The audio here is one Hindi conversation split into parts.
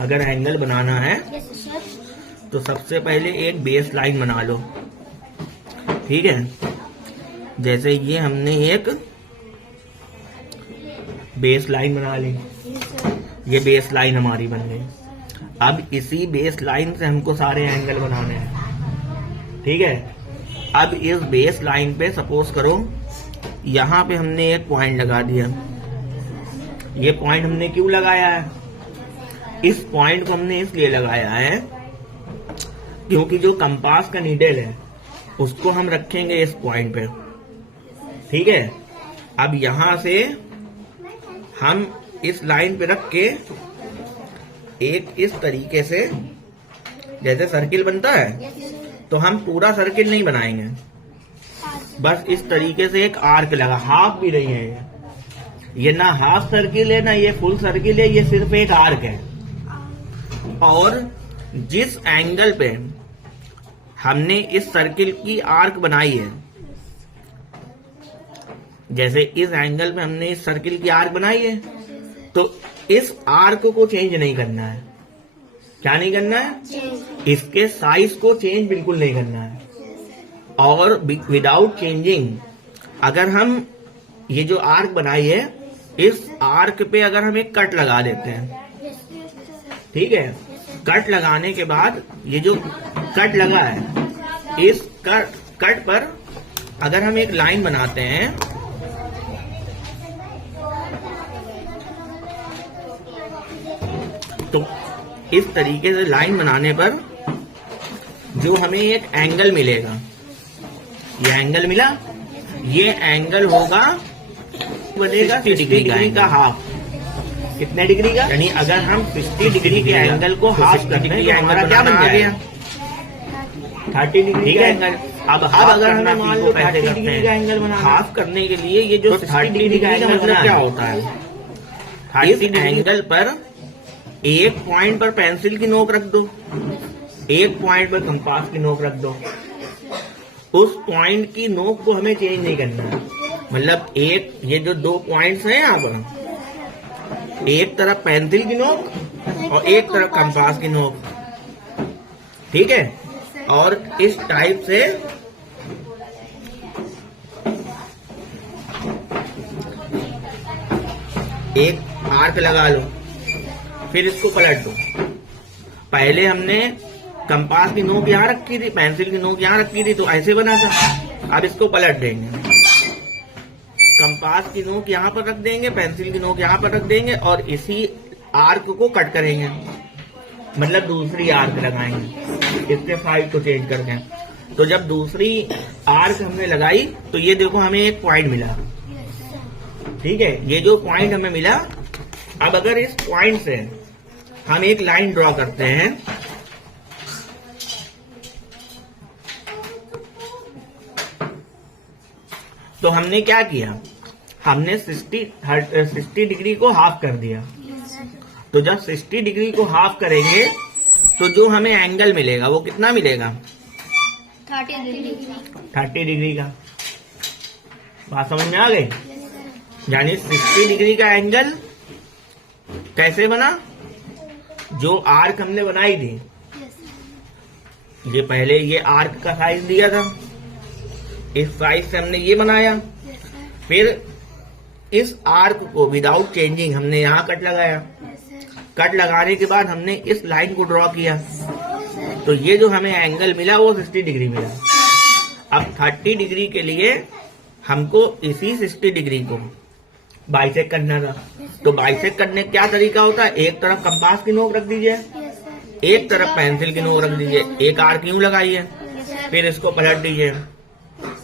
अगर एंगल बनाना है तो सबसे पहले एक बेस लाइन बना लो। ठीक है, जैसे ये हमने एक बेस लाइन बना ली, ये बेस लाइन हमारी बन गई। अब इसी बेस लाइन से हमको सारे एंगल बनाने हैं। ठीक है, अब इस बेस लाइन पे सपोज करो यहाँ पे हमने एक पॉइंट लगा दिया। ये पॉइंट हमने क्यों लगाया है? इस पॉइंट को हमने इसलिए लगाया है क्योंकि जो कंपास का नीडल है उसको हम रखेंगे इस पॉइंट पे। ठीक है, अब यहां से हम इस लाइन पे रख के एक इस तरीके से जैसे सर्किल बनता है तो हम पूरा सर्किल नहीं बनाएंगे, बस इस तरीके से एक आर्क लगा, हाफ भी नहीं है ये ना हाफ सर्किल है ना ये फुल सर्किल है, ये सिर्फ एक आर्क है। और जिस एंगल पे हमने इस सर्किल की आर्क बनाई है, जैसे इस एंगल पे हमने इस सर्किल की आर्क बनाई है, तो इस आर्क को चेंज नहीं करना है। क्या नहीं करना है? इसके साइज को चेंज बिल्कुल नहीं करना है। और विदाउट चेंजिंग अगर हम ये जो आर्क बनाई है इस आर्क पे अगर हम एक कट लगा देते हैं, ठीक है, कट लगाने के बाद ये जो कट लगा है इस कट पर अगर हम एक लाइन बनाते हैं तो इस तरीके से लाइन बनाने पर जो हमें एक एंगल मिलेगा, ये एंगल मिला, ये एंगल होगा बनेगा 60 डिग्री का हाफ। कितने डिग्री का? यानी अगर हम 60 डिग्री के एंगल को हाफ करते हैं तो हमारा क्या बन गया? 30 डिग्री का एंगल। अब अगर हमें मान लो 30 डिग्री का एंगल बना, हाफ करने के लिए ये जो 30 डिग्री का एंगल मतलब क्या होता है? 30 एंगल पर एक पॉइंट पर पेंसिल की नोक रख दो, एक पॉइंट पर कंपास की नोक रख दो। उस पॉइंट की नोक को हमें चेंज नहीं करना है। मतलब एक ये जो दो पॉइंट्स हैं यहाँ पर, एक तरफ पेंसिल की नोक और एक तरफ कंपास की नोक। ठीक है, और इस टाइप से एक आर्क लगा लो, फिर इसको पलट दो। पहले हमने कंपास की नोक यहाँ रखी थी, पेंसिल की नोक यहाँ रखी थी, तो ऐसे बना था। अब इसको पलट देंगे, कंपास की नोक यहाँ पर रख देंगे, पेंसिल की नोक यहाँ पर रख देंगे और इसी आर्क को कट करेंगे, मतलब दूसरी आर्क लगाएंगे, इसके साइड को चेंज करके। तो जब दूसरी आर्क हमने लगाई तो ये देखो हमें एक पॉइंट मिला। ठीक है, ये जो पॉइंट हमें मिला, अब अगर इस पॉइंट से हम एक लाइन ड्रॉ करते हैं तो हमने क्या किया? हमने 60 डिग्री को हाफ कर दिया। तो जब 60 डिग्री को हाफ करेंगे तो जो हमें एंगल मिलेगा वो कितना मिलेगा? 30 डिग्री का। बात समझ में आ गई? यानी 60 डिग्री का एंगल कैसे बना? जो आर्क हमने बनाई थी, ये पहले ये आर्क का साइज दिया था, इस साइज से हमने ये बनाया, फिर इस आर्क को विदाउट चेंजिंग हमने यहाँ कट लगाया, कट लगाने के बाद हमने इस लाइन को ड्रॉ किया, तो ये जो हमें एंगल मिला वो 60 डिग्री मिला। अब 30 डिग्री के लिए हमको इसी 60 डिग्री को बाइसेक्ट करना था। तो बाइसेक्ट करने का क्या तरीका होता है? एक तरफ कंपास की नोक रख दीजिए, एक तरफ पेंसिल की नोक रख दीजिए, एक आर्क यूं लगाइए, फिर इसको पलट दीजिए।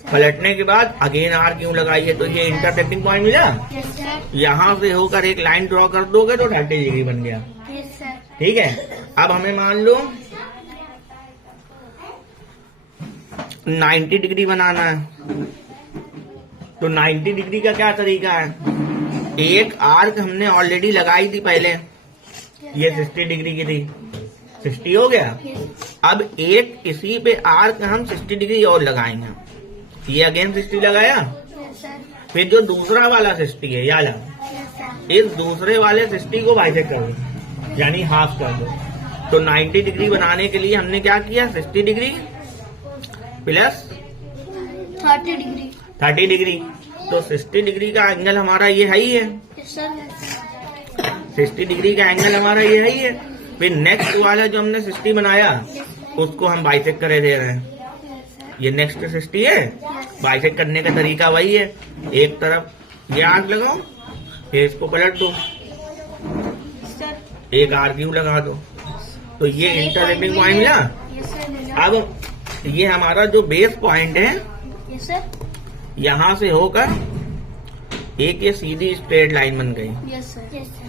पलटने के बाद अगेन आर्क यूं लगाइए, तो ये इंटरसेक्टिंग पॉइंट मिला। यहाँ से होकर एक लाइन ड्रॉ कर दोगे तो 30 डिग्री बन गया। ठीक है, अब हमें मान लो 90 डिग्री बनाना है, तो 90 डिग्री का क्या तरीका है? एक आर्क हमने ऑलरेडी लगाई थी पहले, ये 60 डिग्री की थी, 60 हो गया। अब एक इसी पे आर्क हम 60 डिग्री और लगाएंगे, ये अगेन 60 लगाया, फिर जो दूसरा वाला 60 है याला, इस दूसरे वाले 60 को बाइसेक्ट कर दो। यानी हाफ कर दो। तो 90 डिग्री बनाने के लिए हमने क्या किया, 60 डिग्री प्लस 30 डिग्री। 30 डिग्री। तो 60 डिग्री का एंगल हमारा ये है ही है, यस सर। 60 डिग्री का एंगल हमारा ये है ही है। फिर नेक्स्ट वाला जो हमने 60 बनाया उसको हम बाइसेक्ट करे दे रहे हैं। ये नेक्स्ट 60 है, बाइसेक्ट करने का तरीका वही है, एक तरफ ये आर्क लगाओ, फिर इसको पलट दो, सर एक आर्क यूं लगा दो, तो ये इंटरसेक्टिंग पॉइंट मिला। Yes sir. अब ये हमारा जो बेस पॉइंट है, यस सर। यहाँ से होकर एक ये सीधी स्ट्रेट लाइन बन गई। Yes sir. Yes sir.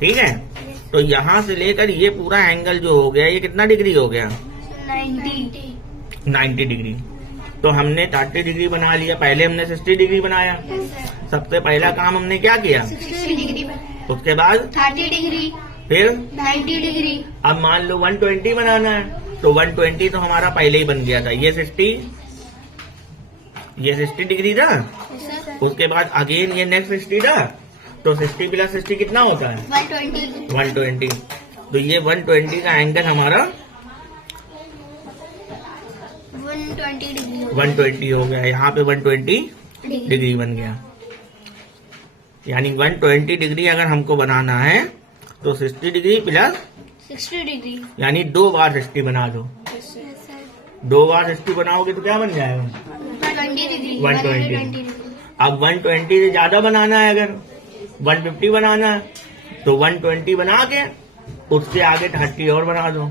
ठीक है, तो यहाँ से लेकर ये पूरा एंगल जो हो गया, ये कितना डिग्री हो गया, 90 डिग्री। तो हमने 30 डिग्री बना लिया, पहले हमने 60 डिग्री बनाया। सबसे पहला काम हमने क्या किया, 60 डिग्री। उसके बाद 30 डिग्री। फिर 90 डिग्री। अब मान लो 120 बनाना है, तो 120 तो हमारा पहले ही बन गया था। ये 60 डिग्री था, यस सर। उसके बाद अगेन ये नेक्स्ट 60 था, तो 60 प्लस 60 कितना होता है, 120। 120। तो ये 120 का एंगल हमारा 120 डिग्री। 120 हो गया, यहाँ पे 120 डिग्री बन गया। यानी 120 डिग्री अगर हमको बनाना है तो 60 डिग्री प्लस 60 डिग्री। यानी 2 बार 60 बना दो। Yes sir. 2 बार 60 बनाओगे तो क्या बन जाएगा, 120 डिग्री। 120। डिग्री। अब 120 से ज्यादा बनाना है, अगर 150 बनाना है तो 120 बना के उसके आगे 30 और बना दो।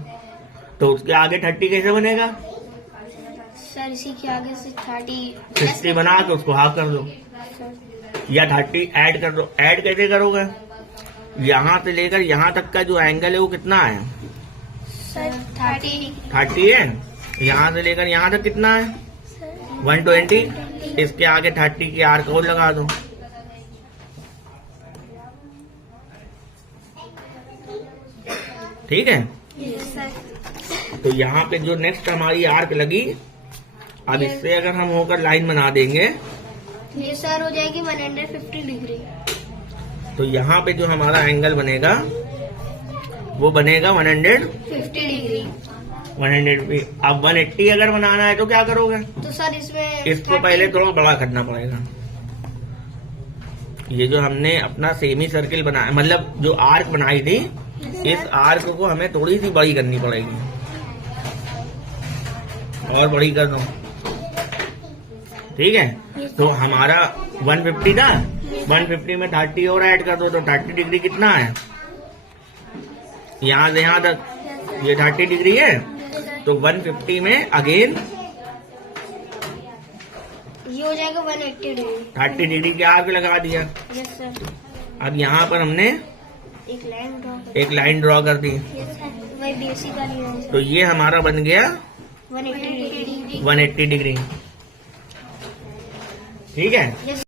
तो उसके आगे 30 कैसे बनेगा, सर इसी के आगे से 30 60 बना के उसको हाफ कर दो, या 30 ऐड कर दो। ऐड कैसे करोगे, यहाँ से लेकर यहाँ तक का जो एंगल है वो कितना है, सर 30 30 है। यहाँ से लेकर यहाँ तक कितना है, 120। इसके आगे 30 के आर्क और लगा दो। ठीक है, यस सर। तो यहाँ पे जो नेक्स्ट हमारी आर्क लगी, अब इससे अगर हम होकर लाइन बना देंगे ये सर हो जाएगी 150 डिग्री। तो यहाँ पे जो हमारा एंगल बनेगा वो बनेगा 50 डिग्री। 100। अब 180 अगर बनाना है तो क्या करोगे, तो सर इसमें इसको पहले थोड़ा बड़ा करना पड़ेगा। ये जो हमने अपना सेमी सर्किल बनाया, मतलब जो आर्क बनाई थी, इस आर्क को हमें थोड़ी सी बड़ी करनी पड़ेगी, और बड़ी कर दो। ठीक है, तो हमारा 150 था, 150 में 30 और ऐड कर दो, तो 30 डिग्री कितना है, यहाँ से यहाँ तक ये 30 डिग्री है। तो 150 में अगेन ये हो जाएगा 180 डिग्री। 30 डिग्री के आर्क लगा दिया। Yes sir. अब यहाँ पर हमने एक लाइन ड्रॉ कर दी। Yes sir. वही बेसिक वाली है। तो ये हमारा बन गया 180 डिग्री। 180 डिग्री। ठीक है। यस